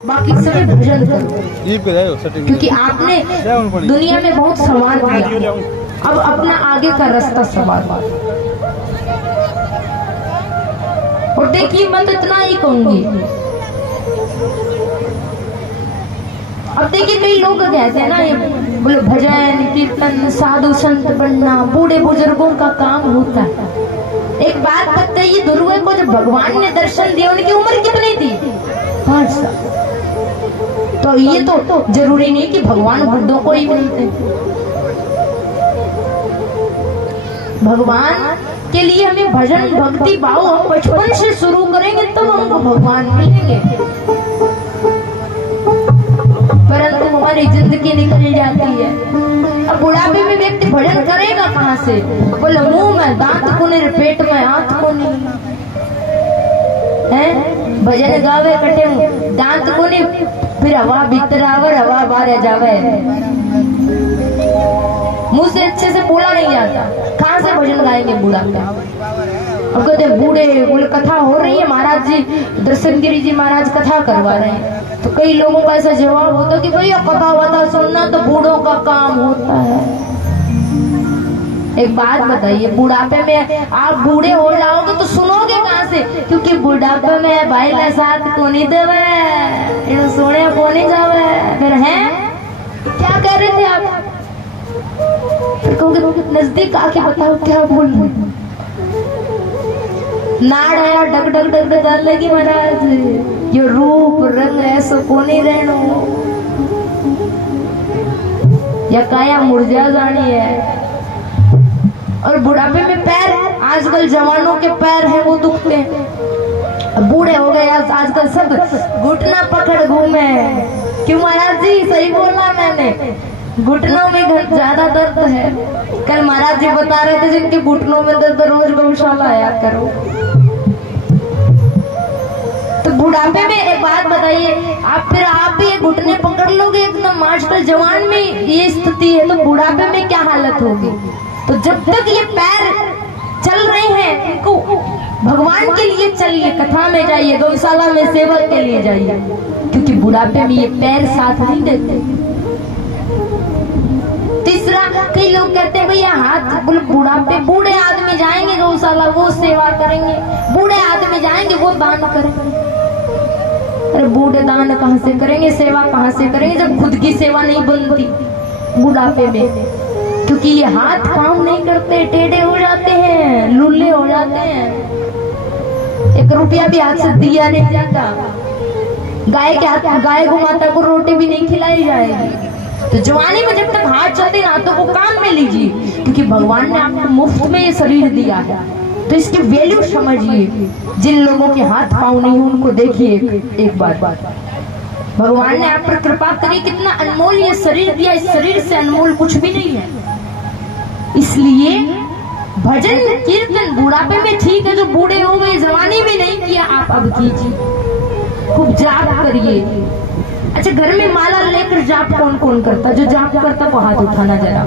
बाकी सभी भजन करो, क्योंकि आपने दुनिया में बहुत सवाल किया, अब अपना आगे का रास्ता सवाल। और देखिए मैं तो इतना ही कहूंगी, अब देखिए कई लोग कहते हैं ना, ये बोले भजन कीर्तन साधु संत बनना बूढ़े बुजुर्गों का काम होता है। एक बात बताइए, ध्रुव को जब भगवान ने दर्शन दिया उनकी उम्र कितनी थी? 5 साल। तो ये तो जरूरी नहीं कि भगवान बुद्धों को ही मिलते। भगवान के लिए हमें भजन भक्ति भाव हम बचपन से शुरू करेंगे तब हमको भगवान मिलेंगे। परंतु हमारी जिंदगी निकल जाती है। अब बुढ़ापे में व्यक्ति भजन करेगा कहाँ से? बोले मुंह में दांत कोने, पेट में हाथ कोने है। भजन गावे कटे दांत कोने, फिर हवा भीतर आवर हवा बाहर जावे। मुंह से अच्छे से बोला नहीं जाता, कहाँ से भजन गाएंगे बुढ़ापे? अब कहते बूढ़े बोले कथा हो रही है, महाराज जी दर्शन गिरी जी महाराज कथा करवा रहे हैं। तो कई लोगों का ऐसा जवाब होता कि भैया कथा वथा सुनना तो बूढ़ों का काम होता है। एक बात बताइए, बुढ़ापे में आप बूढ़े हो जाओगे तो सुनोगे कहाँ से? क्योंकि बुढ़ापे में भाई ला साथ को नहीं देवे, सोने को नहीं जावे। फिर हैं क्या कह रहे थे आप? फिर कहोगे नजदीक आके बताओ क्या बोल रहे? नाड़ आया डग डग डग डग डालेगी महाराज, ये रूप रंग ऐसा को नहीं रहनो, या काया मुरझा जानी है। और बुढ़ापे में पैर, आजकल जवानों के पैर हैं वो दुखते हैं। बूढ़े हो गए आजकल सब घुटना पकड़ घूमे। क्यों महाराज जी? सही बोला मैंने, घुटनों में ज्यादा दर्द है। कल महाराज जी बता रहे थे जिनके घुटनों में दर्द, रोज गौशाला आया करो। तो बुढ़ापे में एक बात बताइए, आप भी घुटने पकड़ लोगे एकदम। आजकल जवान में ये स्थिति है तो बुढ़ापे में क्या हालत होगी? तो जब तक ये पैर चल रहे हैं इनको भगवान के लिए चलिए, कथा में जाइए, गौशाला में सेवा के लिए जाइए, क्योंकि बुढ़ापे में ये पैर साथ नहीं देते। तीसरा, कई लोग कहते हैं भैया हाथ, बुढ़ापे बूढ़े आदमी जाएंगे गौशाला वो सेवा करेंगे, बूढ़े आदमी जाएंगे वो दान करेंगे। अरे बूढ़े दान कहाँ से करेंगे, सेवा कहाँ से करेंगे जब खुद की सेवा नहीं बनती बुढ़ापे में? क्योंकि ये हाथ काम नहीं करते, टेढ़े हो जाते हैं, लुल्ले हो जाते हैं। 1 रुपया भी हाथ से दिया नहीं जाता। गाय के हाथ, गाय को माता को रोटी भी नहीं खिलाई जाएगी। तो जवानी में जब तक हाथ चलते हैं हाथों को काम में लीजिए, क्योंकि भगवान ने आपको मुफ्त में ये शरीर दिया है, तो इसकी वैल्यू समझिए। जिन लोगों के हाथ पाँव नहीं उनको देखिए एक बार। भगवान ने आप पर कृपा करी, कितना अनमोल ये शरीर दिया, इस शरीर से अनमोल कुछ भी नहीं है। इसलिए भजन कीर्तन बुढ़ापे में ठीक है, जो बूढ़े हो गए जवानी में नहीं किया आप अब कीजिए, खूब जाप करिए। अच्छा, घर में माला लेकर जाप कौन कौन करता? जो जाप करता वो हाथ उठाना जरा।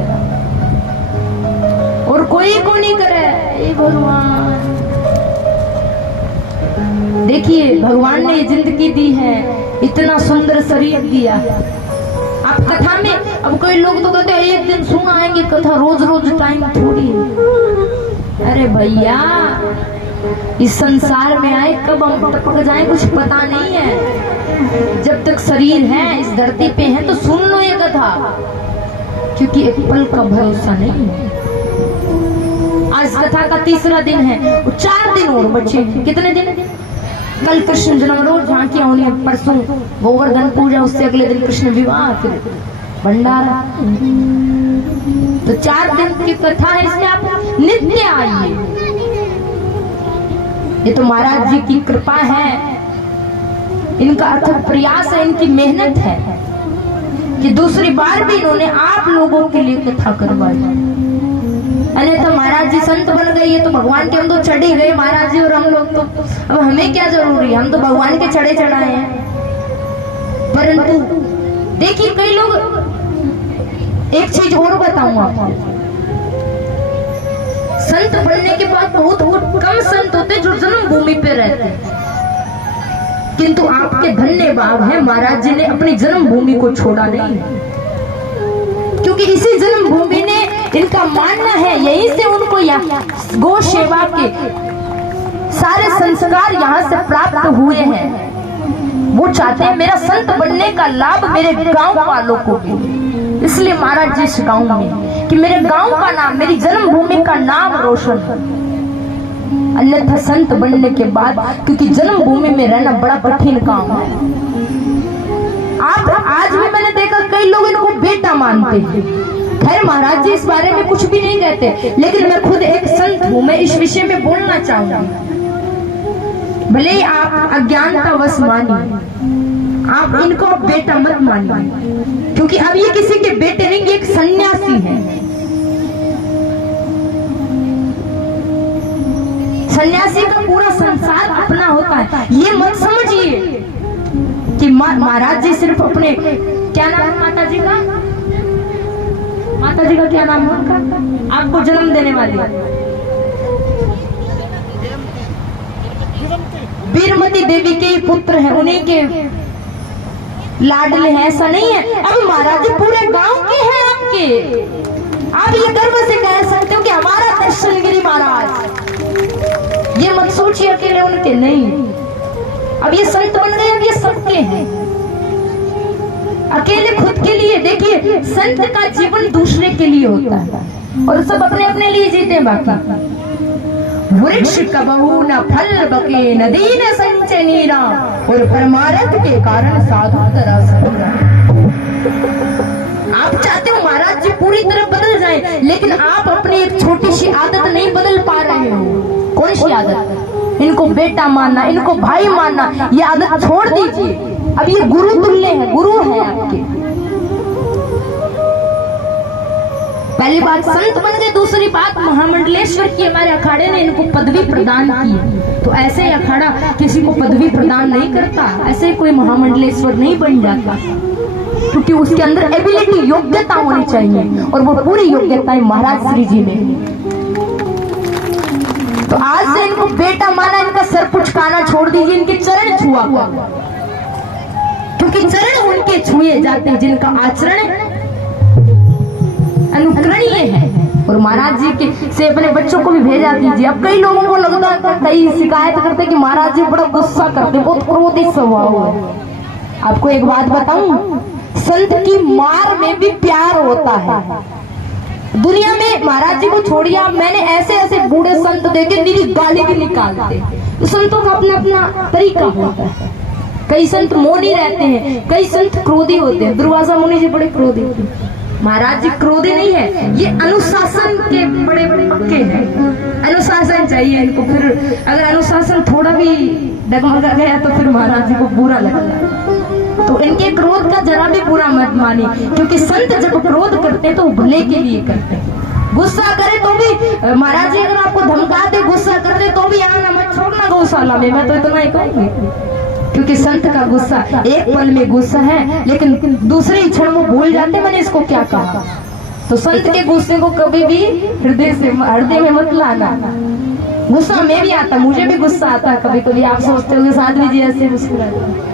और कोई को नहीं करे, हे भगवान। देखिए भगवान ने जिंदगी दी है, इतना सुंदर शरीर दिया। आप कथा में, अब कोई लोग तो कहते हैं एक दिन सुन आएंगे कथा, रोज रोज टाइम थोड़ी है। अरे भैया इस संसार में आए कब हम टपक जाए कुछ पता नहीं है। जब तक शरीर है इस धरती पे है तो सुन लो ये कथा, क्योंकि एक पल का भरोसा नहीं है। आज कथा का 3रा दिन है, 4 दिन और बचे। कितने दिन? कल कृष्ण जन्म, रोज झांकियां होनी है, परसों गोवर्धन पूजा, उससे अगले दिन कृष्ण विवाह, फिर भंडारा। तो 4 दिन की कथा है, इसमें आप नित्य आइए। ये तो महाराज जी की कृपा है, इनका अथक प्रयास है, इनकी मेहनत है कि दूसरी बार भी इन्होंने आप लोगों के लिए कथा करवाई। अरे तो महाराज जी संत बन गए, ये तो भगवान के हम तो चढ़े गए महाराज जी, और हम लोग तो अब हमें क्या जरूरी है, हम तो भगवान के चढ़े चढ़ाए हैं। परंतु देखिए कई लोग, एक चीज और बताऊं आपको, संत बनने के बाद बहुत कम संत होते जो जन्म भूमि पे रहते हैं। किंतु आपके धन्यवाद है महाराज जी ने अपनी जन्मभूमि को छोड़ा नहीं, क्योंकि इसी जन्मभूमि ने, इनका मानना है यहीं से उनको गौ सेवा के सारे संस्कार यहाँ से प्राप्त हुए हैं। वो चाहते हैं मेरा संत बनने का लाभ मेरे गांव वालों को भी, इसलिए महाराज जी इस गांव में कि मेरे गांव का नाम, मेरी जन्मभूमि का नाम रोशन हो। अन्यथा संत बनने के बाद, क्योंकि जन्मभूमि में रहना बड़ा कठिन काम है। आप आज भी मैंने देखा कई लोग इनको बेटा मानते हैं। खैर महाराज जी इस बारे में कुछ भी नहीं कहते, लेकिन मैं खुद एक संत हूँ, मैं इस विषय में बोलना चाहूंगा। भले ही आप अज्ञानतावश मानिए, आप इनको बेटा मत मानिए, क्योंकि अब ये किसी के बेटे नहीं, ये एक सन्यासी है। सन्यासी का पूरा संसार अपना होता है। ये मत समझिए कि महाराज जी सिर्फ अपने, क्या नाम है माता जी का? माता जी का क्या नाम है उनका? आपको जन्म देने वाली वीरमती देवी के पुत्र हैं, उन्हीं के लाडले हैं, ऐसा नहीं है। अब महाराज जी पूरे गांव के हैं आपके, आप ये गर्व से कह सकते हो कि हमारा दर्शनगिरी महाराज। ये मत सोचिए अकेले उनके नहीं, अब ये संत बन गए, अब ये सबके हैं। अकेले खुद के लिए देखिए, संत का जीवन दूसरे के लिए होता है और सब अपने अपने लिए जीते हैं। बाकी वृक्ष कबहू न फल बके, नदी न संचय नीरा, और परमार्थ के कारण साधु तरह सपूरा। आप चाहते हो महाराज जी पूरी तरह बदल जाएं, लेकिन आप अपनी एक छोटी सी आदत नहीं बदल पा रहे हो। कौन सी आदत? इनको बेटा मानना, इनको भाई मानना, ये आदत छोड़ दीजिए। अब ये गुरु तुल्य है, गुरु है आपके। पहली बात संत बन गए, दूसरी बात महामंडलेश्वर की हमारे अखाड़े ने इनको पदवी प्रदान की। तो ऐसे ही अखाड़ा किसी को पदवी प्रदान नहीं करता, ऐसे कोई महामंडलेश्वर नहीं बन जाता, क्योंकि उसके अंदर एबिलिटी, योग्यता होनी चाहिए, और वो पूरी योग्यताएं महाराज श्री जी ने। तो आज से इनको बेटा माना, इनका सर पुचकाना छोड़ दीजिए, इनके चरण छुआ, क्योंकि चरण उनके छुए जाते हैं जिनका आचरण अनुकरणीय है। और महाराज जी के से अपने बच्चों को भी भेजा दीजिए। अब कई लोगों को लगता है, कई शिकायत करते कि महाराज जी बड़ा गुस्सा करते, बहुत क्रोधी स्वभाव है। आपको एक बात बताऊं, संत की मार में भी प्यार होता है। दुनिया में महाराज जी को छोड़िए, मैंने ऐसे ऐसे बूढ़े संत देखे मेरी गाली भी निकालते। तो संतों का अपना अपना तरीका होता है। कई संत मौनी रहते हैं, कई संत क्रोधी होते हैं। दुर्वासा मुनि जी बड़े क्रोधी थे, महाराज जी क्रोधी नहीं है, ये अनुशासन के बड़े बड़े पक्के हैं। अनुशासन चाहिए इनको, फिर अगर अनुशासन थोड़ा भी डगमगा गया तो फिर महाराज जी को बुरा लगता है। तो इनके क्रोध का जरा भी बुरा मत मानिए, क्योंकि संत जब क्रोध करते हैं तो भले के लिए करते हैं। गुस्सा करे तो भी महाराज जी अगर आपको धमका दे, गुस्सा कर दे तो भी आना मत छोड़ना गौशाला में, मैं तो इतना ही कहूंगी। क्योंकि संत का गुस्सा एक पल में गुस्सा है, लेकिन दूसरे ही क्षण वो भूल जाते मैंने इसको क्या कहा। तो संत के गुस्से को कभी भी हृदय में मत लाना। गुस्सा में भी आता, मुझे भी गुस्सा आता है कभी कभी। आप सोचते हो साध्वी जी ऐसे मुस्कुराते,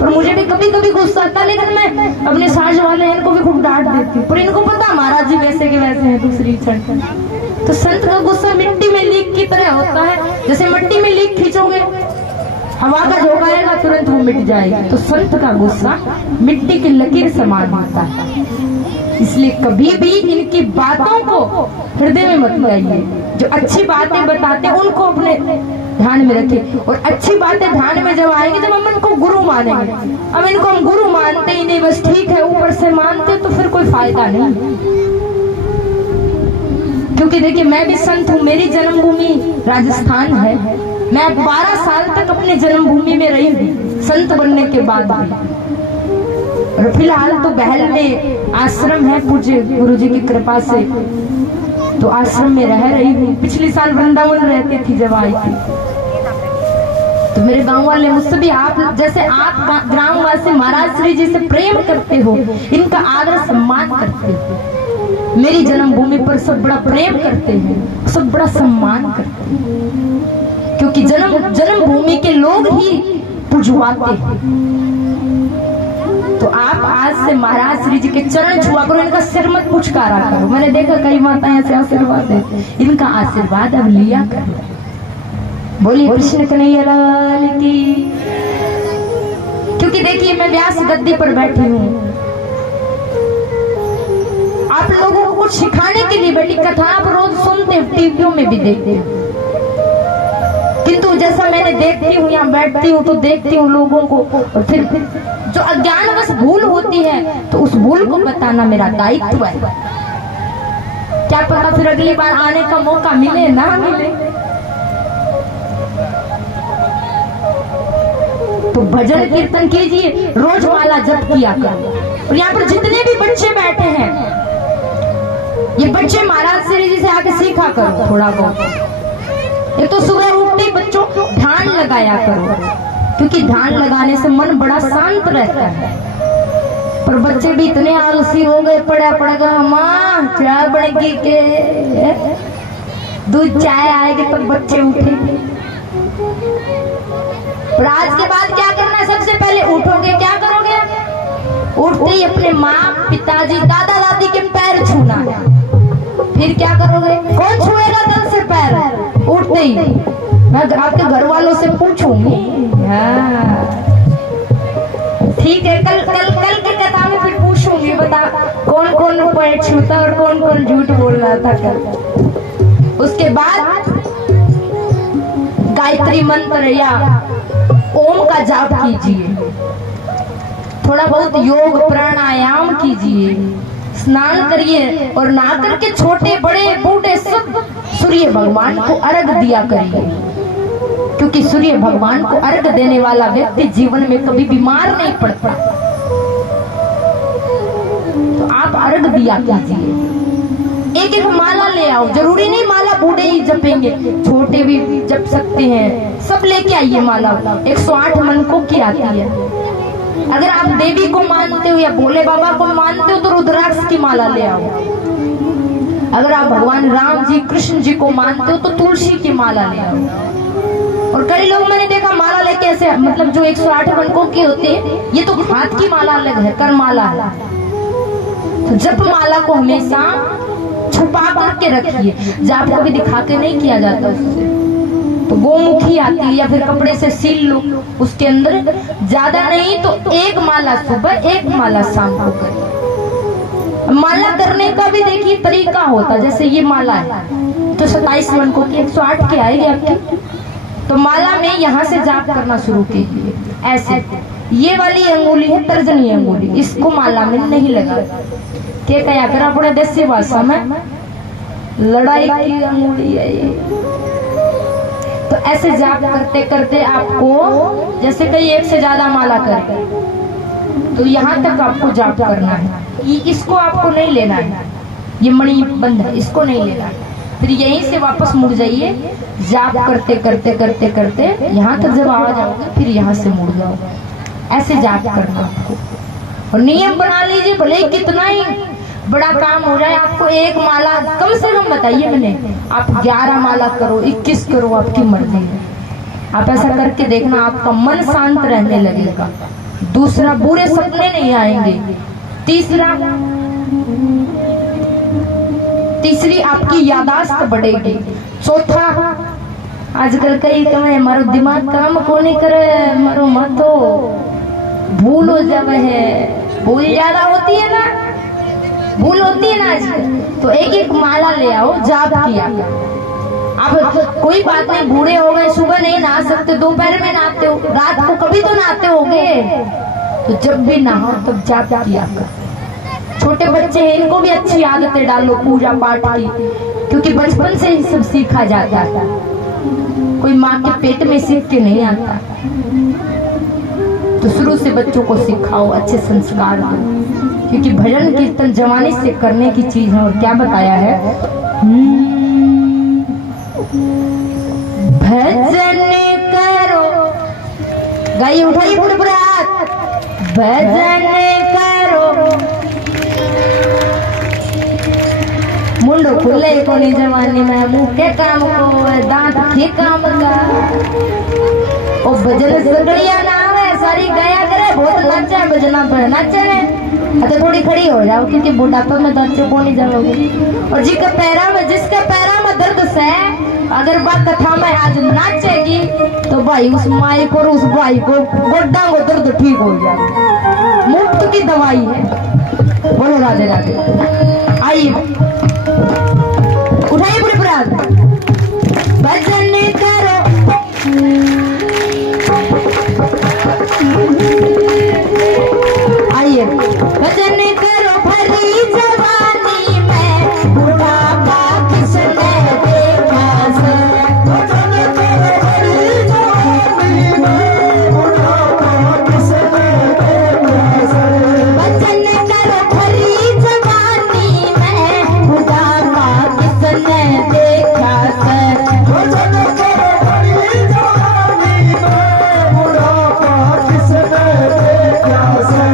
पर मुझे भी कभी कभी गुस्सा आता, लेकिन मैं अपने साझ वाले इनको भी खूब डांट देती हूँ। पर इनको पता महाराज जी वैसे के वैसे हैं दूसरी क्षण। तो संत का गुस्सा मिट्टी में लीक की तरह होता है, जैसे मिट्टी में लीक खींचोगे, हवा का झोंका आएगा तुरंत वो मिट जाएगा। तो संत का गुस्सा मिट्टी की लकीर समान होता है। इसलिए कभी भी इनकी बातों को हृदय में मत लाइए। जो अच्छी बातें बताते हैं उनको अपने ध्यान में रखें, और अच्छी बातें ध्यान में जब आएंगे जब हम इनको गुरु मानेंगे। अब इनको हम गुरु मानते ही नहीं, बस ठीक है ऊपर से मानते, तो फिर कोई फायदा नहीं। क्योंकि देखिए मैं भी संत हूँ, मेरी जन्मभूमि राजस्थान है। मैं 12 साल तक अपने जन्मभूमि में रही हूँ संत बनने के बाद भी। और फिलहाल तो बहल में आश्रम है पूज्य गुरु जी की कृपा से, तो आश्रम में रह रही हूँ। पिछले साल वृंदावन रहती थी जब आई थी, तो मेरे गांव वाले मुझसे भी, आप जैसे आप ग्रामवासी महाराज श्री जी से प्रेम करते हो, इनका आदर सम्मान करते हो। मेरी जन्मभूमि पर सब बड़ा प्रेम करते हैं, सब बड़ा सम्मान करते हैं, क्योंकि जन्मभूमि के लोग ही पुजवाते हैं। तो आप आज से महाराज श्री जी के चरण छुआ करो, इनका सिर मत पुचकारा करो। मैंने देखा कई माताएं ऐसे आशीर्वाद देती, इनका आशीर्वाद अब लिया करो। बोलिए कृष्ण कन्हैया लाल की। क्योंकि देखिए मैं व्यास गद्दी पर बैठी हूँ, आप लोगों को कुछ सिखाने के लिए बैठी। कथा आप रोज सुनते हो, टीवियों में भी देखते हो, किंतु जैसा मैंने देखती हूँ, यहाँ बैठती हूँ तो देखती हूँ लोगों को, और फिर जो अज्ञानवश भूल होती है तो उस भूल को बताना मेरा दायित्व है। क्या पता फिर अगली बार आने का मौका मिले ना मिले। तो भजन कीर्तन कीजिए, रोज माला जप किया करो। और यहाँ पर जितने भी बच्चे बैठे हैं, ये बच्चे महाराज श्री जी से आके सीखा करो थोड़ा बहुत। ये तो सुबह उठते बच्चों ध्यान लगाया करो, क्योंकि ध्यान लगाने से मन बड़ा शांत रहता है। पर बच्चे भी इतने आलसी हो गए, पड़ेगा माँ चाय बनेगी के दूध चाय आएगी तब बच्चे उठेंगे। पर आज के बाद क्या करना है, सबसे पहले उठोगे क्या करोगे, उठते ही अपने माँ पिताजी दादा दादी के पैर छूना है। फिर क्या करोगे, कौन छुएगा दिल से पैर उठते ही? मैं आपके घर वालों से पूछूंगी। हाँ ठीक है, कल की कथा में फिर पूछूंगी, बता कौन कौन पैर छूता और कौन कौन झूठ बोल रहा था कल। उसके बाद गायत्री मंत्र या ओम का जाप कीजिए, थोड़ा बहुत योग प्राणायाम कीजिए, स्नान करिए और नहा करके छोटे बड़े बूढ़े सब सूर्य भगवान को अर्घ दिया करिए। क्योंकि सूर्य भगवान को अर्घ देने वाला व्यक्ति जीवन में कभी बीमार नहीं पड़ता। तो आप अर्घ दिया कीजिए। एक एक माला ले आओ, जरूरी नहीं माला बूढ़े ही जपेंगे, छोटे भी जप सकते हैं। सब लेके आइए माला, 108 मनकों की आती है। अगर आप देवी को मानते हो या भोले बाबा को मानते हो तो रुद्राक्ष की माला ले आओ। अगर आप भगवान राम जी कृष्ण जी को मानते हो तो तुलसी की माला ले आओ। और कई लोग मैंने देखा माला लेके ऐसे, मतलब जो 108 मनकों की होती है, ये तो हाथ की माला अलग है, कर माला है। तो जप माला को हमेशा छुपा करके रखिए, जाप कभी दिखा के नहीं किया जाता उससे। तो गोमुखी आती है या फिर कपड़े से सील लो, उसके अंदर ज्यादा नहीं तो एक माला सुबह एक माला शाम को करें। माला करने का भी देखिए तरीका होता, जैसे ये माला है तो 27 मनकों की 108 की आएगी आपकी। तो माला में यहाँ से जाप करना शुरू कीजिए ऐसे। ये वाली अंगुली है तर्जनी अंगुली, इसको माला में नहीं लगा के क्या कर अपने देसी भाषा में लड़ाई की अंगुली है ये। तो ऐसे जाप करते करते आपको, जैसे कई एक से ज्यादा माला करें तो यहाँ तक आपको जाप करना है। इसको आपको नहीं लेना है, ये मणि बंद है, इसको नहीं लेना है। फिर यहीं से वापस मुड़ जाइए, जाप करते करते करते करते यहाँ तक जब आ जाओगे फिर यहाँ से मुड़ जाओ। ऐसे जाप करना आपको, और नियम बना लीजिए, भले ही कितना ही बड़ा काम हो जाए, आपको एक माला कम से कम बताइए मैंने, आप 11 माला करो, 21 करो, आपकी मर्जी है। आप ऐसा करके देखना, आपका मन शांत रहने लगेगा। दूसरा, बुरे सपने नहीं आएंगे। तीसरी आपकी यादाश्त बढ़ेगी। चौथा, आजकल कई कहे मारो दिमाग काम को नहीं करे, मारो मतो भूल हो जावे है, भूल ज्यादा होती है ना, भूल होती है ना आजकल। तो एक एक माला ले आओ, जाप किया। अब कोई बात नहीं, बूढ़े हो गए, सुबह नहीं नहा सकते, दोपहर में नहाते हो, रात को कभी तो नहाते होगे, तो जब भी नहाओ तब जाप किया कर। छोटे बच्चे हैं, इनको भी अच्छी आदतें डालो पूजा पाठ की, क्योंकि बचपन से ही सब सीखा जाता है, कोई माँ के पेट में सीख के नहीं आता। तो शुरू से बच्चों को सिखाओ, अच्छे संस्कार दो, क्योंकि भजन कीर्तन जवानी से करने की चीज है। और क्या बताया है, भजन करो, गाई उठाई बुढ़बुरात, भजन करो, मुंडो खुले कोनी जवानी में, मुंह के काम को दांत के काम का, ओ भजन सगड़िया ना सारी गया करे बहुत नाचा बजना पर नाचे ने तो थोड़ी खड़ी हो जाओ क्योंकि बुढ़ापे में दर्द से कौन जाओगे। और जिसके पैरा में दर्द से अगर बात कथा में आज नाचेगी तो भाई उस माई को और उस भाई को गोड्डा को दर्द ठीक हो जाएगा। मुफ्त की दवाई है। बोलो राधे राधे। आइए उठाइए पूरी प्रात भजन करो आइए भजन करो भरी जवानी में बुढ़ापा किसने देखा से भजन करो भरी जवानी में बुढ़ापा किसने देखा से भजन करो भरी जवानी में बुढ़ापा किसने देखा से भजन करो भरी जवानी में बुढ़ापा किसने देखा से।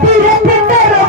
तीरथ करो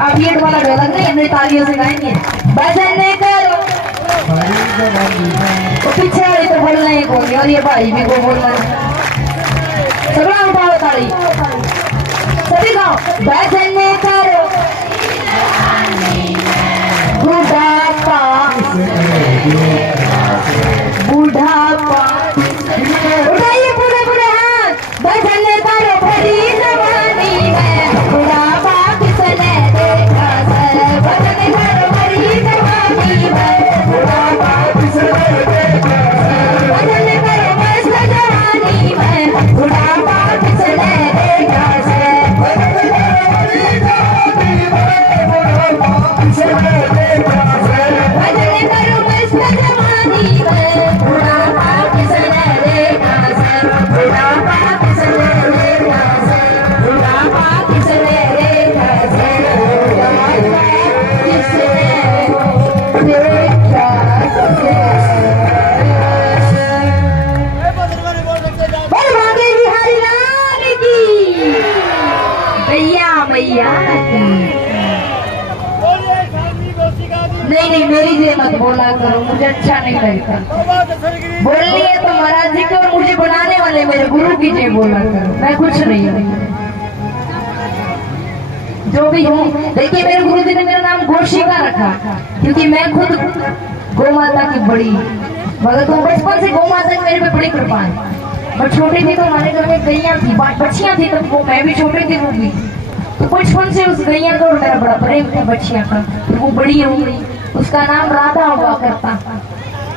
आप ये वाला ढोलक नहीं अपनी तालियों से गाएंगे। भजन नहीं करो तो पीछे वाले तो बोल रहे हैं और ये भाई भी को बोल रहे हैं। सगड़ा उठाओ ताली सभी गाओ। भजन नहीं करो बुढ़ापा बुढ़ापा उठाइए पूरे पूरे हाथ। भजन नहीं करो भरी जवानी में बुढ़ापा किसने देखा सर। भजन करो भरी जवानी में बुढ़ापा किसने देखा सर। भजन करो मस्त जवानी में बुढ़ापा किसने देखा सर। भजन करो भरी जवानी में बुढ़ापा किसने देखा सर। भजन करो मस्त जवानी में बुढ़ापा किसने देखा सर। बुढ़ापा किसने देखा सर। बुढ़ापा किसने देखा सर। बुढ़ापा किसने देखा सर। बोल भागे बिहारी लाल की भैया मैया की। नहीं मेरी जय मत बोला करो, मुझे अच्छा नहीं लगता। बोलनी है तो महाराज जी को और मुझे बनाने वाले मेरे गुरु की जय बोला करो, मैं कुछ नहीं हूँ जो भी हूँ। देखिए मेरे गुरु जी ने मेरा नाम गोशिका रखा क्योंकि मैं खुद गौ माता की बड़ी भगत हूँ। बचपन से गौ माता की मेरे पे बड़ी कृपा है। मैं छोटी थी तो हमारे घर में गैया थी, बच्चियां थी, तब वो मैं भी छोटी थी वो भी। तो बचपन से उस गैया का और मेरा बड़ा प्रेम था बच्चियां का। तो वो बड़ी हो गई, उसका नाम राधा हुआ करता।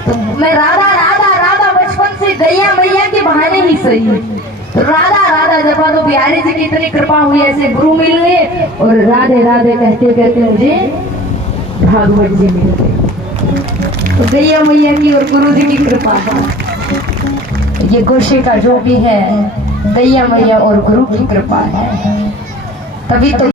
तो मैं राधा राधा राधा बचपन से गैया मैया के बहाने ही सही। तो राधा राधा जब तो बिहारी जी की इतनी कृपा हुई, ऐसे गुरु मिल गए और राधे राधे कहते कहते मुझे भागवत जी मिल गए। तो गैया मैया की और गुरु जी की कृपा है। ये गोशिका जो भी है गैया मैया और गुरु की कृपा है, तभी तो